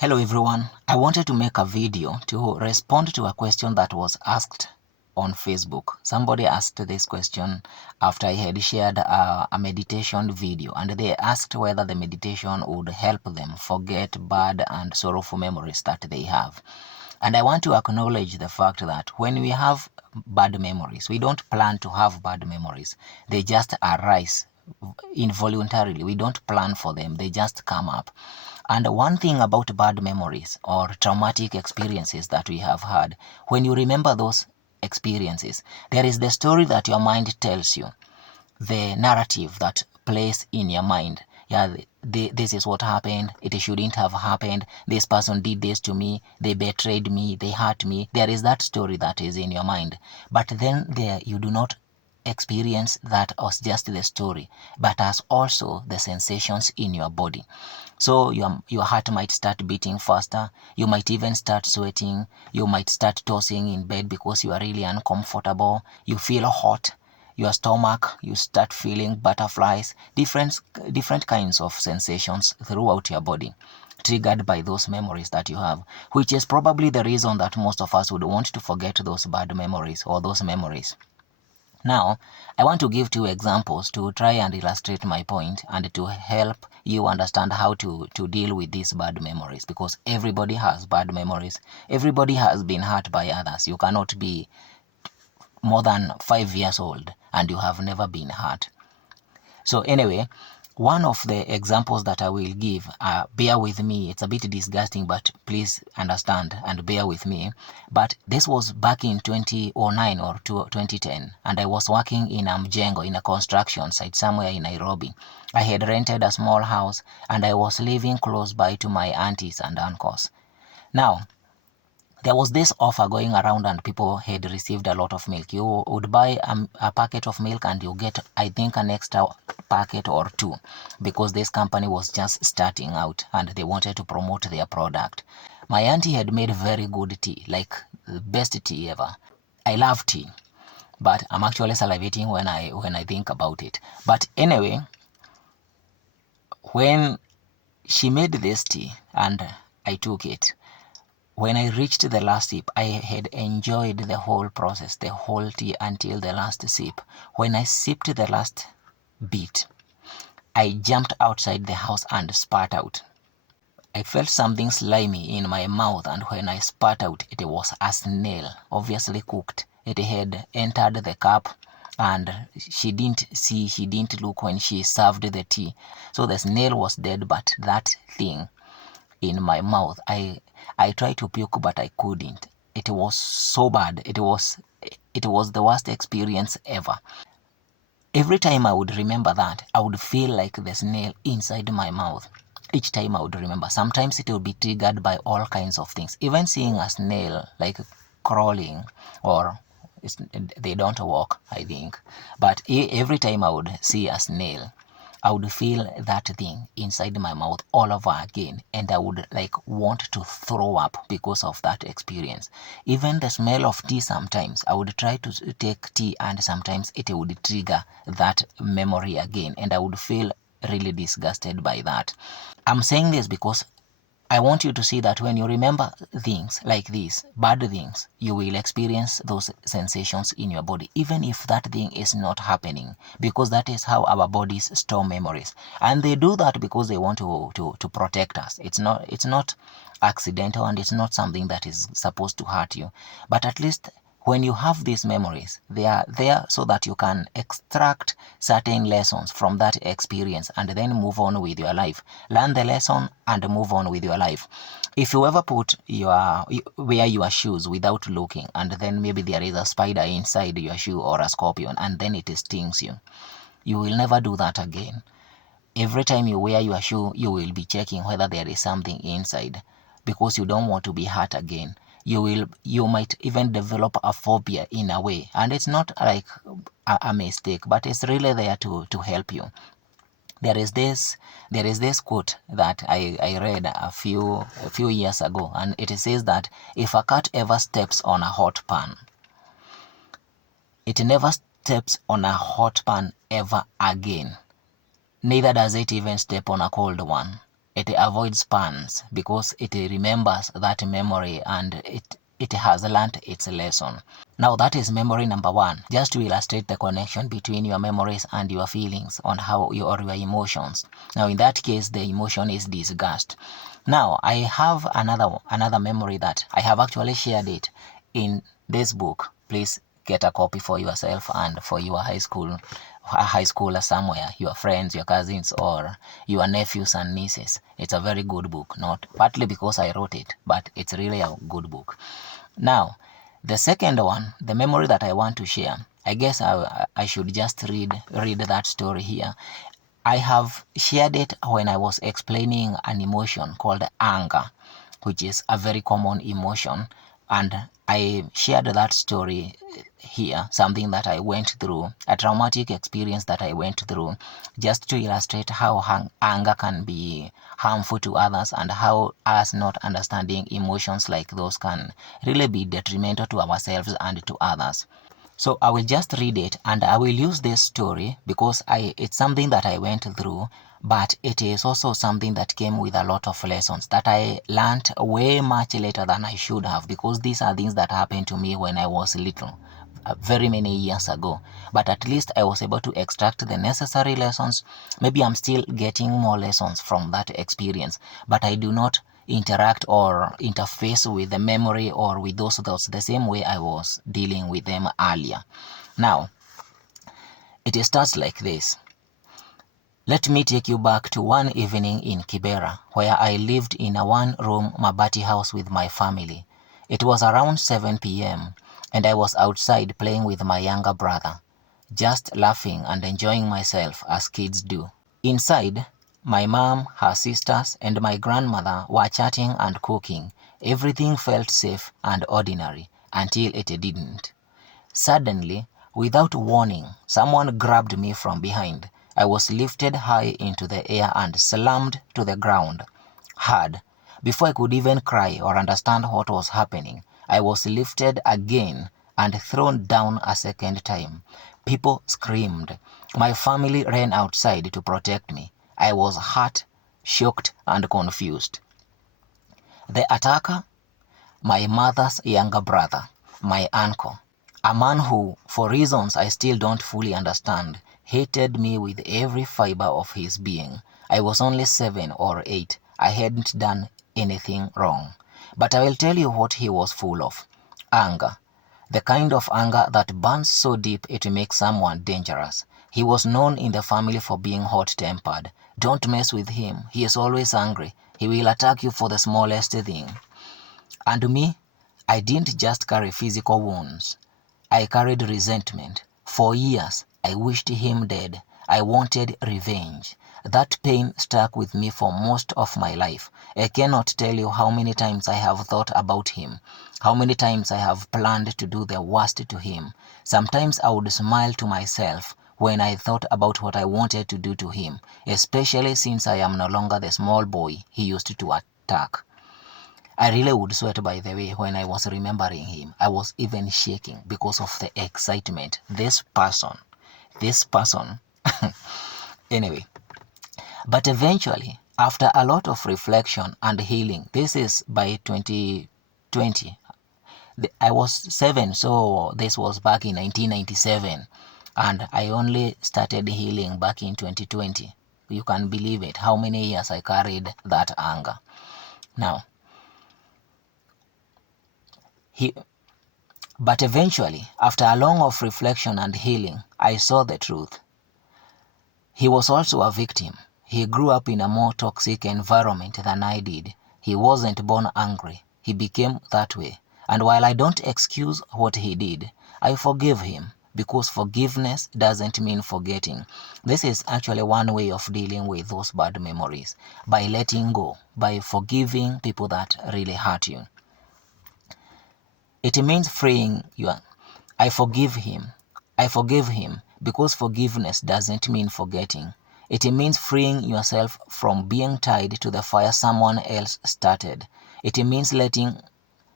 Hello everyone, I wanted to make a video to respond to a question that was asked on Facebook. Somebody asked this question after I had shared a meditation video, and they asked whether the meditation would help them forget bad and sorrowful memories that they have. And I want to acknowledge the fact that when we have bad memories, we don't plan to have bad memories. They just arise involuntarily. We don't plan for them, they just come up. And one thing about bad memories or traumatic experiences that we have had, when you remember those experiences, there is the story that your mind tells you, the narrative that plays in your mind. Yeah, this is what happened, it shouldn't have happened, this person did this to me, they betrayed me, they hurt me. There is that story that is in your mind. But then there you do not experience that as just the story, but as also the sensations in your body. So your heart might start beating faster, you might even start sweating, you might start tossing in bed because you are really uncomfortable, you feel hot, your stomach, you start feeling butterflies, different kinds of sensations throughout your body, triggered by those memories that you have, which is probably the reason that most of us would want to forget those bad memories or those memories. Now, I want to give two examples to try and illustrate my point and to help you understand how to deal with these bad memories, because everybody has bad memories. Everybody has been hurt by others. You cannot be more than 5 years old and you have never been hurt. So anyway, one of the examples that I will give, bear with me, it's a bit disgusting, but please understand and bear with me. But this was back in 2009 or 2010, and I was working in Mjengo in a construction site somewhere in Nairobi. I had rented a small house and I was living close by to my aunties and uncles. Now, there was this offer going around and people had received a lot of milk. You would buy a packet of milk and you get, I think, an extra packet or two, because this company was just starting out and they wanted to promote their product. My auntie had made very good tea, like the best tea ever. I love tea, but I'm actually salivating when I think about it. But anyway, when she made this tea and I took it, when I reached the last sip, I had enjoyed the whole process, the whole tea until the last sip. When I sipped the last bit, I jumped outside the house and spat out. I felt something slimy in my mouth, and when I spat out, it was a snail, obviously cooked. It had entered the cup, and she didn't look when she served the tea. So the snail was dead, but that thing in my mouth, I tried to puke but I couldn't. It was so bad. It was the worst experience ever. Every time I would remember that, I would feel like the snail inside my mouth. Each time I would remember. Sometimes it would be triggered by all kinds of things. Even seeing a snail like crawling, or they don't walk, I think. But every time I would see a snail, I would feel that thing inside my mouth all over again, and I would like want to throw up because of that experience. Even the smell of tea, sometimes I would try to take tea and sometimes it would trigger that memory again, and I would feel really disgusted by that. I'm saying this because I want you to see that when you remember things like these, bad things, you will experience those sensations in your body, even if that thing is not happening, because that is how our bodies store memories. And they do that because they want to protect us. It's not accidental, and it's not something that is supposed to hurt you. But at least when you have these memories, they are there so that you can extract certain lessons from that experience and then move on with your life. Learn the lesson and move on with your life. If you ever wear your shoes without looking, and then maybe there is a spider inside your shoe or a scorpion, and then it stings you, you will never do that again. Every time you wear your shoe, you will be checking whether there is something inside, because you don't want to be hurt again. You might even develop a phobia in a way, and it's not like a mistake, but it's really there to help you. There is this quote that I read a few years ago, and it says that if a cat ever steps on a hot pan, it never steps on a hot pan ever again. Neither does it even step on a cold one. it avoids puns because it remembers that memory and it has learnt its lesson. Now that is memory number one, just to illustrate the connection between your memories and your feelings on how you or your emotions. Now in that case, the emotion is disgust. Now I have another memory that I have actually shared it in this book. Please get a copy for yourself and for your high schooler somewhere, your friends, your cousins, or your nephews and nieces. It's a very good book, not partly because I wrote it, but it's really a good book. Now, the second one, the memory that I want to share, I guess I should just read that story here. I have shared it when I was explaining an emotion called anger, which is a very common emotion, and I shared that story here, something that I went through, a traumatic experience that I went through, just to illustrate how anger can be harmful to others and how us not understanding emotions like those can really be detrimental to ourselves and to others. So I will just read it and I will use this story because it's something that I went through, but it is also something that came with a lot of lessons that I learned way much later than I should have, because these are things that happened to me when I was little, very many years ago. But at least I was able to extract the necessary lessons. Maybe I'm still getting more lessons from that experience, but I do not interact or interface with the memory or with those thoughts the same way I was dealing with them earlier. Now, it starts like this. Let me take you back to one evening in Kibera, where I lived in a one-room Mabati house with my family. It was around 7 p.m., and I was outside playing with my younger brother, just laughing and enjoying myself as kids do. Inside, my mom, her sisters, and my grandmother were chatting and cooking. Everything felt safe and ordinary until it didn't. Suddenly, without warning, someone grabbed me from behind. I was lifted high into the air and slammed to the ground hard. Before I could even cry or understand what was happening, I was lifted again and thrown down a second time. People screamed. My family ran outside to protect me. I was hurt, shocked, and confused. The attacker? My mother's younger brother, my uncle, a man who, for reasons I still don't fully understand, hated me with every fiber of his being. I was only 7 or 8. I hadn't done anything wrong. But I will tell you what he was full of. Anger. The kind of anger that burns so deep it makes someone dangerous. He was known in the family for being hot-tempered. Don't mess with him. He is always angry. He will attack you for the smallest thing. And me, I didn't just carry physical wounds. I carried resentment. For years, I wished him dead. I wanted revenge. That pain stuck with me for most of my life. I cannot tell you how many times I have thought about him, how many times I have planned to do the worst to him. Sometimes I would smile to myself when I thought about what I wanted to do to him, especially since I am no longer the small boy he used to attack. I really would sweat, by the way, when I was remembering him. I was even shaking because of the excitement. This person. Anyway, but eventually, after a lot of reflection and healing, this is by 2020. I was 7, so this was back in 1997. And I only started healing back in 2020. You can believe it, how many years I carried that anger. Now, but eventually, after a long of reflection and healing, I saw the truth. He was also a victim. He grew up in a more toxic environment than I did. He wasn't born angry. He became that way. And while I don't excuse what he did, I forgive him, because forgiveness doesn't mean forgetting. This is actually one way of dealing with those bad memories, by letting go, by forgiving people that really hurt you. It means freeing your... I forgive him. I forgive him because forgiveness doesn't mean forgetting. It means freeing yourself from being tied to the fire someone else started. It means letting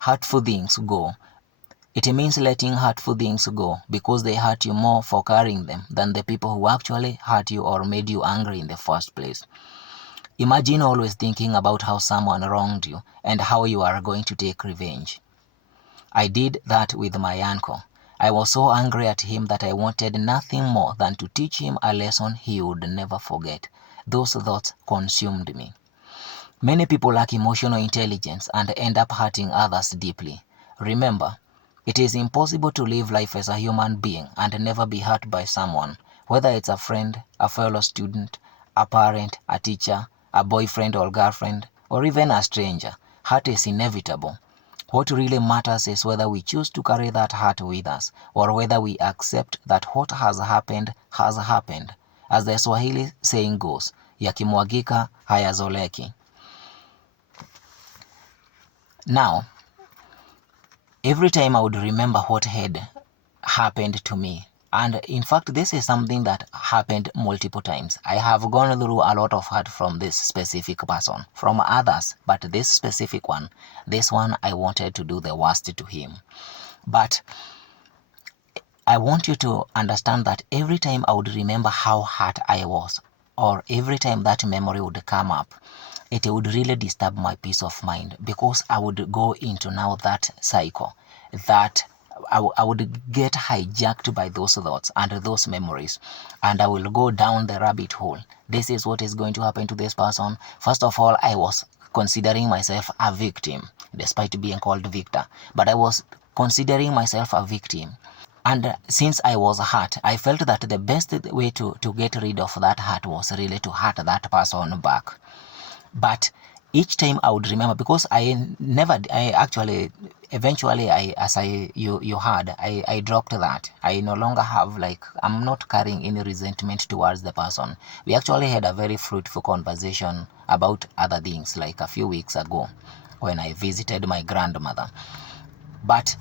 hurtful things go. It means letting hurtful things go because they hurt you more for carrying them than the people who actually hurt you or made you angry in the first place. Imagine always thinking about how someone wronged you and how you are going to take revenge. I did that with my uncle. I was so angry at him that I wanted nothing more than to teach him a lesson he would never forget. Those thoughts consumed me. Many people lack emotional intelligence and end up hurting others deeply. Remember, it is impossible to live life as a human being and never be hurt by someone, whether it's a friend, a fellow student, a parent, a teacher, a boyfriend or girlfriend, or even a stranger. Hurt is inevitable. What really matters is whether we choose to carry that hurt with us, or whether we accept that what has happened has happened. As the Swahili saying goes, yakimwagika hayazoleki. Now, every time I would remember what had happened to me, and in fact this is something that happened multiple times. I have gone through a lot of hurt from this specific person, from others, but this specific one, this one I wanted to do the worst to him. But I want you to understand that every time I would remember how hurt I was, or every time that memory would come up, it would really disturb my peace of mind, because I would go into now that cycle that I would get hijacked by those thoughts and those memories, and I will go down the rabbit hole. This is what is going to happen to this person. First of all, I was considering myself a victim, despite being called victor, but I was considering myself a victim. And since I was hurt, I felt that the best way to get rid of that hurt was really to hurt that person back. But each time I would remember, because eventually you heard, I dropped that. I no longer have, like, I'm not carrying any resentment towards the person. We actually had a very fruitful conversation about other things, like a few weeks ago when I visited my grandmother. But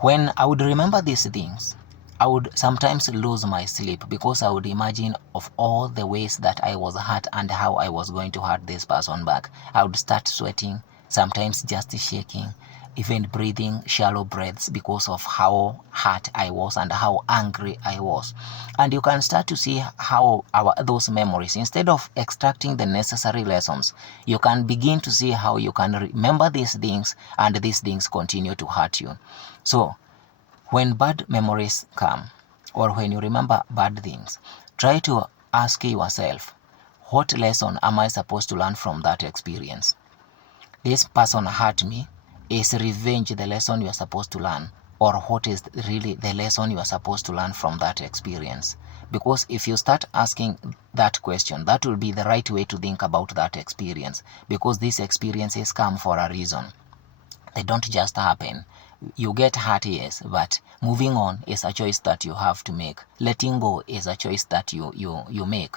when I would remember these things, I would sometimes lose my sleep, because I would imagine of all the ways that I was hurt and how I was going to hurt this person back. I would start sweating, sometimes just shaking, even breathing shallow breaths because of how hurt I was and how angry I was. And you can start to see how those memories, instead of extracting the necessary lessons, you can begin to see how you can remember these things and these things continue to hurt you. So when bad memories come, or when you remember bad things, try to ask yourself, what lesson am I supposed to learn from that experience? This person hurt me. Is revenge the lesson you are supposed to learn? Or what is really the lesson you are supposed to learn from that experience? Because if you start asking that question, that will be the right way to think about that experience. Because these experiences come for a reason. They don't just happen. You get hurt, yes, but moving on is a choice that you have to make. Letting go is a choice that you make.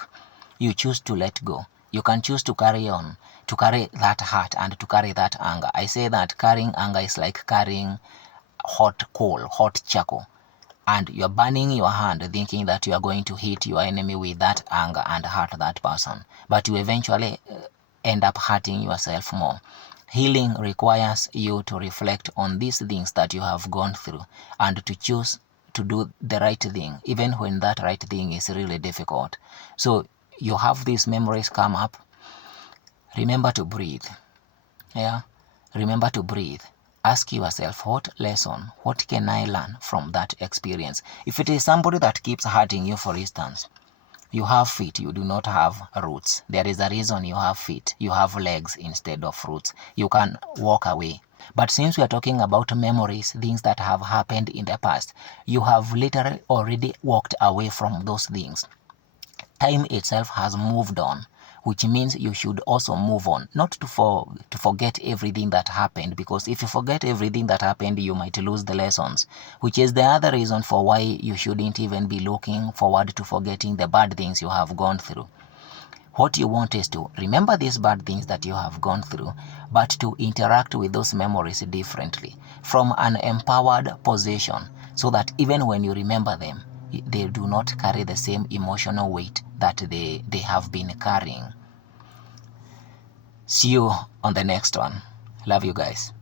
You choose to let go. You can choose to carry on, to carry that hurt and to carry that anger. I say that carrying anger is like carrying hot coal, hot charcoal, and you're burning your hand thinking that you are going to hit your enemy with that anger and hurt that person, but you eventually end up hurting yourself more. Healing requires you to reflect on these things that you have gone through and to choose to do the right thing, even when that right thing is really difficult. So you have these memories come up. Remember to breathe. Yeah, remember to breathe. Ask yourself, what lesson, what can I learn from that experience? If it is somebody that keeps hurting you, for instance, you have feet, you do not have roots. There is a reason you have feet. You have legs instead of roots. You can walk away. But since we are talking about memories, things that have happened in the past, you have literally already walked away from those things. Time itself has moved on, which means you should also move on, not to forget everything that happened, because if you forget everything that happened, you might lose the lessons, which is the other reason for why you shouldn't even be looking forward to forgetting the bad things you have gone through. What you want is to remember these bad things that you have gone through, but to interact with those memories differently, from an empowered position, so that even when you remember them, they do not carry the same emotional weight that they have been carrying. See you on the next one. Love you guys.